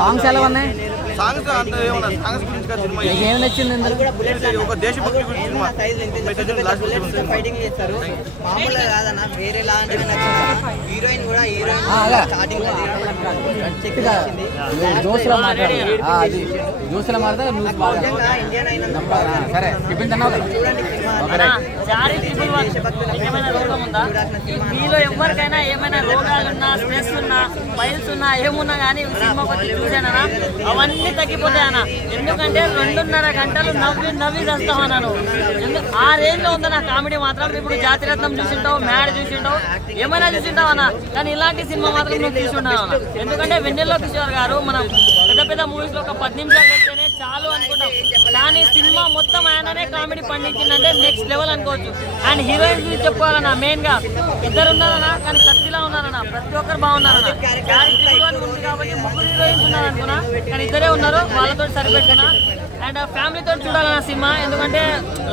Songs ఎలా ఉన్నాయి? Songs అంత ఏమన్నా సాంగ్స్ గురించి కాదు సినిమా. ఏమి నచ్చింది? ఒక దేశభక్తి గురించి సినిమా. ఫైటింగ్ చేస్తారు మామూలుగా కాదన్న, వేరే లా అంటే హీరోయిన్ కూడా స్టార్టింగ్ జోస్లో మాట్లాడాలి. అది జోస్లో మాట్లాడితే న్యూస్ బాగా సరే చెప్పిందన్నా చూడండి మీలో ఎవరికైనా ఏమైనా రోగాలున్నా, స్ట్రెస్ ఉన్నా, ఫైల్స్ ఉన్నా, ఏమున్నా కానీ సినిమా వచ్చి చూసానా అవన్నీ తగ్గిపోతాయన్న. ఎందుకంటే 2.5 గంటలు నవ్వి చేస్తామన్నాను. ఆ రేంజ్ లో ఉందా నా కామెడీ మాత్రం. ఇప్పుడు జాతిరత్నం చూసింటావు, మ్యాడ్ చూసింటావు, ఏమైనా చూసింటావు అన్న, కానీ ఇలాంటి సినిమా మాత్రం నువ్వు చూసింటావు అన్న. ఎందుకంటే వెన్నెల్లో కిషోర్ గారు మన పెద్ద మూవీస్ లో ఒక 10 నిమిషాలు పెడితేనే చాలు అనుకుంటాం, కానీ సినిమా మొత్తం ఆయననే కామెడీ పండించిందంటే నెక్స్ట్ లెవెల్ అనుకోవచ్చు. అండ్ హీరోయిన్ గురించి చెప్పుకోవాలన్నా, మెయిన్ గా 2 ఉన్నారన్నా, కానీ కత్తిలా ఉన్నారన్న. ప్రతి ఒక్కరు బాగున్నారన్న. ఉంది కాబట్టి 3 హీరోయిన్స్ ఉన్నారనుకున్నా, కానీ 2 ఉన్నారు, వాళ్ళతో సరిపెట్టుకున్నా. అండ్ ఫ్యామిలీతో చూడాలన్న సినిమా. ఎందుకంటే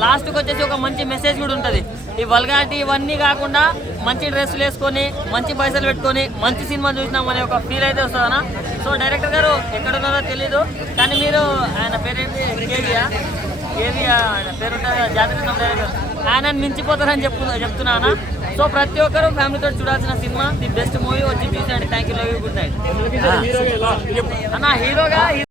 లాస్ట్కి వచ్చేసి ఒక మంచి మెసేజ్ కూడా ఉంటుంది. ఈ వల్గారిటీ ఇవన్నీ కాకుండా మంచి డ్రెస్సులు వేసుకొని, మంచి పైసలు పెట్టుకొని మంచి సినిమా చూసినాం అనే ఒక ఫీల్ అయితే వస్తుందన్న. సో డైరెక్టర్ గారు ఎక్కడున్నారో తెలీదు, కానీ మీరు ఆయన పేరేంటి, కేవీఆ ఆయన పేరుంటుంది, జాతిరత్నం డైరెక్టర్, ఆయనని మించిపోతారని చెప్తున్నాను. సో ప్రతి ఒక్కరు ఫ్యామిలీతో చూడాల్సిన సినిమా, ది బెస్ట్ మూవీ. వచ్చి చూసేయండి. Thank you, love you, good night అన్న. హీరోగా